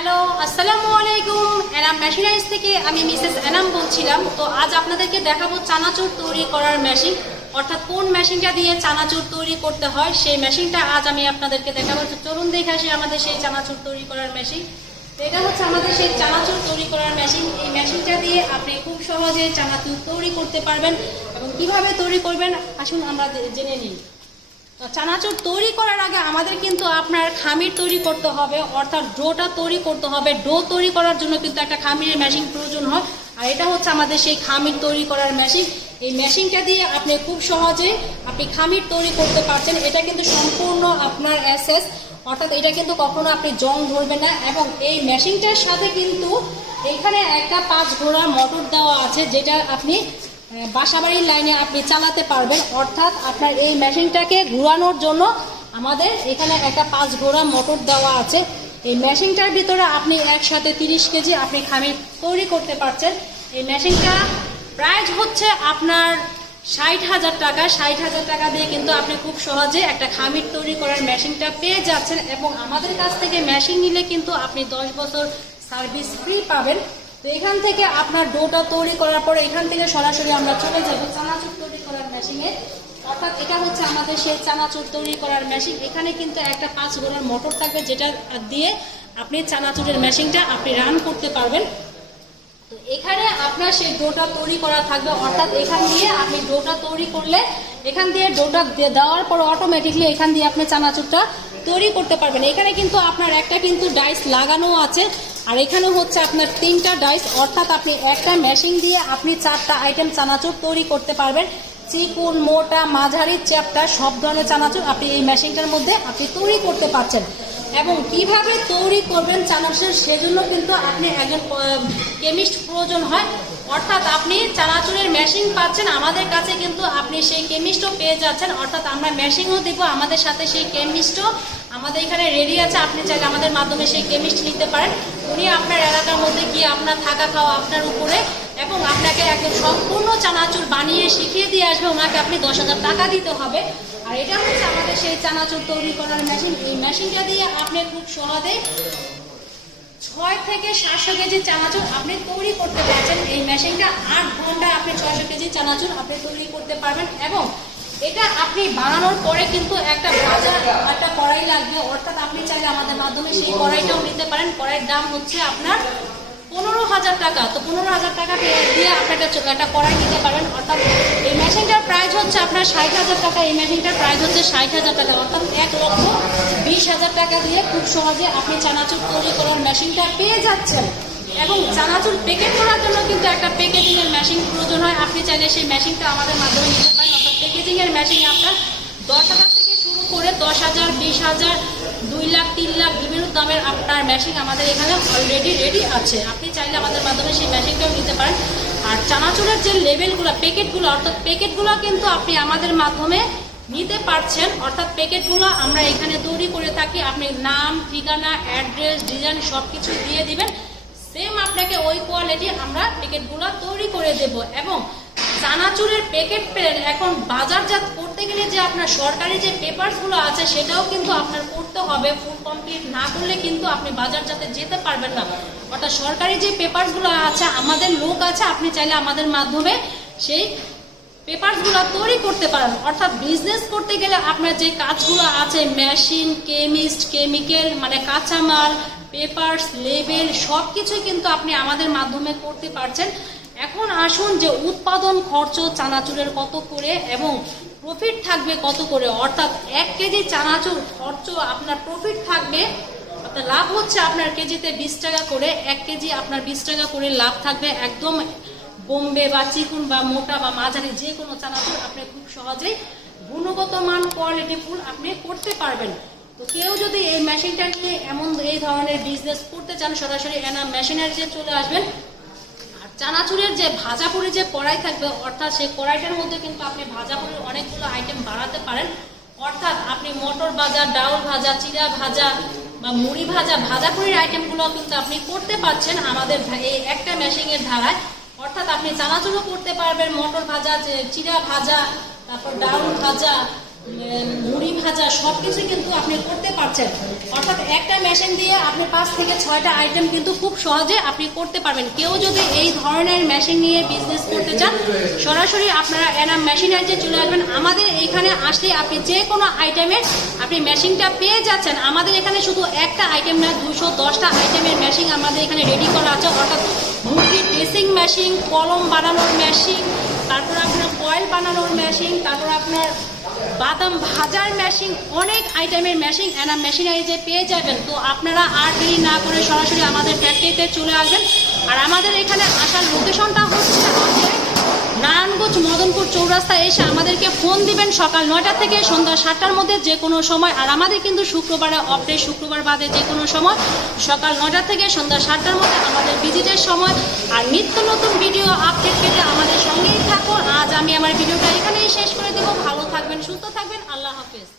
Hello আসসালামু আলাইকুম Enam machineries থেকে আমি মিসেস এনাম বলছিলাম। তো আজ আপনাদেরকে দেখাবো চানাচুর তৈরি করার মেশিন অর্থাৎ কোন মেশিনটা দিয়ে চানাচুর তৈরি করতে হয়, সেই মেশিনটা আজ আমি আপনাদেরকে দেখাবো। চলুন দেখে আসি আমাদের সেই চানাচুর তৈরি করার মেশিন এটা হচ্ছে আমাদের সেই চানাচুর তৈরি করার মেশিন এই মেশিনটা দিয়ে আপনি খুব সহজে চানাচুর তৈরি করতে পারবেন এবং কীভাবে তৈরি করবেন, আসুন আমরা জেনে নিই। চানাচুর তৈরি করার আগে আমাদের কিন্তু আপনার খামির তৈরি করতে হবে, অর্থাৎ ডোটা তৈরি করতে হবে। ডো তৈরি করার জন্য কিন্তু একটা খামিরের মেশিন প্রয়োজন হয়। আর এটা হচ্ছে আমাদের সেই খামির তৈরি করার মেশিন এই মেশিনটা দিয়ে আপনি খুব সহজে আপনি খামির তৈরি করতে পারছেন। এটা কিন্তু সম্পূর্ণ আপনার অ্যাসেস অর্থাৎ এটা কিন্তু কখনো আপনি জং ধরবে না। এবং এই মেশিনটার সাথে কিন্তু এখানে একটা পাঁচ ঘোড়া মোটর দেওয়া আছে, যেটা আপনি বাসাবাড়ির লাইনে আপনি চালাতে পারবেন। অর্থাৎ আপনার এই মেশিনটাকে ঘোরানোর জন্য আমাদের এখানে একটা পাঁচ ঘোড়া মোটর দেওয়া আছে। এই মেশিনটার ভিতরে আপনি একসাথে তিরিশ কেজি আপনি খামির তৈরি করতে পারছেন। এই মেশিনটা প্রাইস হচ্ছে আপনার ষাট হাজার টাকা। ষাট হাজার টাকা দিয়ে কিন্তু আপনি খুব সহজে একটা খামির তৈরি করার মেশিনটা পেয়ে যাচ্ছেন এবং আমাদের কাছ থেকে মেশিন নিলে কিন্তু আপনি দশ বছর সার্ভিস ফ্রি পাবেন। তো এখান থেকে আপনার ডোটা তৈরি করার পরে এখান থেকে সরাসরি আমরা চলে যাব। চানাচুর তৈরি করার মেশিনে। অর্থাৎ এটা হচ্ছে আমাদের সেই চানাচুর তৈরি করার মেশিন এখানে কিন্তু একটা পাঁচ গোড়ার মোটর থাকবে যেটা দিয়ে আপনি চানাচুরের মেশিনটা আপনি রান করতে পারবেন। তো এখানে আপনার সেই ডোটা তৈরি করা থাকবে। অর্থাৎ এখান দিয়ে আপনি ডোটা তৈরি করলে এখান দিয়ে ডোটা দেওয়ার পর অটোমেটিকলি এখান দিয়ে আপনি চানাচুরটা তৈরি করতে পারবেন। এখানে কিন্তু আপনার একটা কিন্তু ডাইস লাগানো আছে। আর এখানে হচ্ছে আপনার তিনটা ডাইস অর্থাৎ আপনি একটা মেশিন দিয়ে আপনি চারটা আইটেম চানাচুর তৈরি করতে পারবেন। চিকুন, মোটা, মাঝারি, চ্যাপটা সব ধরনের চানাচুর আপনি এই মেশিনটার মধ্যে আপনি তৈরি করতে পারছেন। এবং কীভাবে তৈরি করবেন চানাচুর, সেজন্য কিন্তু আপনি একজন কেমিস্ট প্রয়োজন হয়। অর্থাৎ আপনি চানাচুরের মেশিন পাচ্ছেন, আমাদের কাছে কিন্তু আপনি সেই কেমিস্টও পেয়ে যাচ্ছেন। অর্থাৎ আমরা মেশিনও দিব আমাদের সাথে, সেই কেমিস্টও। আমাদের এখানে রেডি আছে, আপনি চাইলে আমাদের মাধ্যমে সেই কেমিস্ট নিতে পারেন। উনি আপনার এলাকার মধ্যে গিয়ে আপনার থাকা খাওয়া, আপনার উপরে এবং আপনাকে একদম সম্পূর্ণ চানাচুর বানিয়ে শিখিয়ে দিয়ে আসবে, ওনাকে আপনি দশ হাজার টাকা দিতে হবে। আর এটা হচ্ছে আমাদের সেই চানাচুর তৈরি করার মেশিন এই মেশিনটা দিয়ে আপনি খুব সহজে ছয় থেকে সাতশো কেজি চানাচুর আপনি তৈরি করতে পারছেন। এই মেশিনটা আট ঘণ্টা আপনি ছয়শো কেজি চানাচুর আপনি তৈরি করতে পারবেন এবং এটা আপনি বানানোর পরে কিন্তু একটা ভাজা একটা কড়াই লাগবে। অর্থাৎ আপনি চাইলে আমাদের মাধ্যমে সেই কড়াইটাও নিতে পারেন। কড়াইয়ের দাম হচ্ছে আপনার পনেরো হাজার টাকা, তো পনেরো হাজার টাকা দিয়ে দিয়ে আপনি একটা কড়াই নিতে পারেন। অর্থাৎ এই মেশিনটার প্রাইস হচ্ছে আপনার ষাট হাজার টাকা, এই মেশিনটার প্রাইস হচ্ছে ষাট হাজার টাকা। অর্থাৎ এক লক্ষ বিশ হাজার টাকা দিয়ে খুব সহজে আপনি চানাচুর তৈরি করার মেশিনটা পেয়ে যাচ্ছেন। এবং চানাচুর প্যাকেট করার জন্য কিন্তু একটা প্যাকেটিং এর মেশিন প্রয়োজন হয়। আপনি চাইলে সেই মেশিনটা আমাদের মাধ্যমে নিতে পারেন। অর্থাৎ প্যাকেটিং এর মেশিনে আপনার দশ হাজার থেকে শুরু করে দশ হাজার, বিশ হাজার দুই লাখ, তিন লাখ বিভিন্ন দামের আপনার মেশিন আমাদের এখানে অলরেডি রেডি আছে। আপনি চাইলে আমাদের মাধ্যমে সেই মেশিনটাও নিতে পারেন। আর চানাচুরের যে লেভেলগুলো প্যাকেটগুলো অর্থাৎ প্যাকেটগুলো কিন্তু আপনি আমাদের মাধ্যমে নিতে পারছেন। অর্থাৎ প্যাকেটগুলো আমরা এখানে তৈরি করে থাকি। আপনি নাম, ঠিকানা অ্যাড্রেস ডিজাইন সব কিছু দিয়ে দিবেন। সেম আপনাকে ওই কোয়ালিটি আমরা প্যাকেটগুলো তৈরি করে দেব। এবং চানাচুরের প্যাকেট পেলেন এখন বাজারজাত করতে গেলে যে আপনার সরকারি যে পেপারসগুলো আছে, সেটাও কিন্তু আপনার করতে হবে। ফুল কমপ্লিট না করলে কিন্তু আপনি বাজারজাতে যেতে পারবেন না। অর্থাৎ সরকারি যে পেপারসগুলো আছে, আমাদের লোক আছে, আপনি চাইলে আমাদের মাধ্যমে সেই পেপারসগুলো তৈরি করতে পারেন। অর্থাৎ বিজনেস করতে গেলে আপনার যে কাজগুলো আছে মেশিন কেমিস্ট কেমিক্যাল মানে কাঁচামাল পেপারস লেবেল সব কিছুই কিন্তু আপনি আমাদের মাধ্যমে করতে পারছেন। এখন আসুন যে উৎপাদন খরচ চানাচুরের কত করে এবং প্রফিট থাকবে কত করে? অর্থাৎ এক কেজি চানাচুর খরচ আপনার প্রফিট থাকবে। অর্থাৎ লাভ হচ্ছে আপনার কেজিতে বিশ টাকা করে। এক কেজি আপনার বিশ টাকা করে লাভ থাকবে একদম বোম্বে বা চিকুন বা মোটা বা মাঝারি যে কোনো চানাচুর আপনি খুব সহজেই গুণগত মান কোয়ালিটি ফুল আপনি করতে পারবেন। তো কেউ যদি এই মেশিনটা নিয়ে এমন এই ধরনের বিজনেস করতে চান, সরাসরি এনা মেশিনারিতে চলে আসবেন। চানাচুরের যে ভাজা ভাজাপুরি যে কড়াই থাকবে, অর্থাৎ সেই কড়াইটার মধ্যে কিন্তু আপনি ভাজা ভাজাপুরির অনেকগুলো আইটেম বাড়াতে পারেন। অর্থাৎ আপনি মটর ভাজা ডাউল ভাজা, চিরা ভাজা বা মুড়ি ভাজা ভাজা ভাজাপুরির আইটেমগুলো কিন্তু আপনি করতে পারছেন আমাদের এই একটা মেশিনের ধারায়। অর্থাৎ আপনি চানাচুরও করতে পারবেন মটর ভাজা চিরা ভাজা, তারপর ডাউল ভাজা মুড়ি ভাজা সব কিছুই কিন্তু আপনি করতে পারছেন। অর্থাৎ একটা মেশিন দিয়ে আপনি পাঁচ থেকে ছয়টা আইটেম কিন্তু খুব সহজে আপনি করতে পারবেন। কেউ যদি এই ধরনের মেশিন নিয়ে বিজনেস করতে চান, সরাসরি আপনারা এনাম মেশিনারিতে চলে আসবেন। আমাদের এখানে আসলে আপনি যে কোনো আইটেমের আপনি মেশিনটা পেয়ে যাচ্ছেন। আমাদের এখানে শুধু একটা আইটেম না, দুশো দশটা আইটেমের মেশিন আমাদের এখানে রেডি করা আছে। অর্থাৎ মুরগির ড্রেসিং মেশিন কলম বানানোর মেশিন তারপর আপনার কয়েল বানানোর মেশিন তারপর আপনার বাদাম ভাজার মেশিন অনেক আইটেমের মেশিন এনা মেশিনারি যে পেয়ে যাবেন। তো আপনারা আর দেরি না করে সরাসরি আমাদের ফ্যাক্টরিতে চলে আসবেন। আর আমাদের এখানে আসার লোকেশনটা হচ্ছে চৌরাস্তায় এসে আমাদেরকে ফোন দিবেন সকাল নয়টা থেকে সন্ধ্যা সাতটার মধ্যে যে কোনো সময়। আর আমাদের কিন্তু শুক্রবারে অফ ডে শুক্রবার বাদে যে কোনো সময় সকাল নয়টা থেকে সন্ধ্যা সাতটার মধ্যে আমাদের ভিজিটের সময়। আর নিত্য নতুন ভিডিও আপডেট পেতে আমাদের সঙ্গেই থাকুন। আজ আমি আমার ভিডিওটা এখানেই শেষ করে দেবো। ভালো থাকবেন, সুস্থ থাকবেন। আল্লাহ হাফেজ।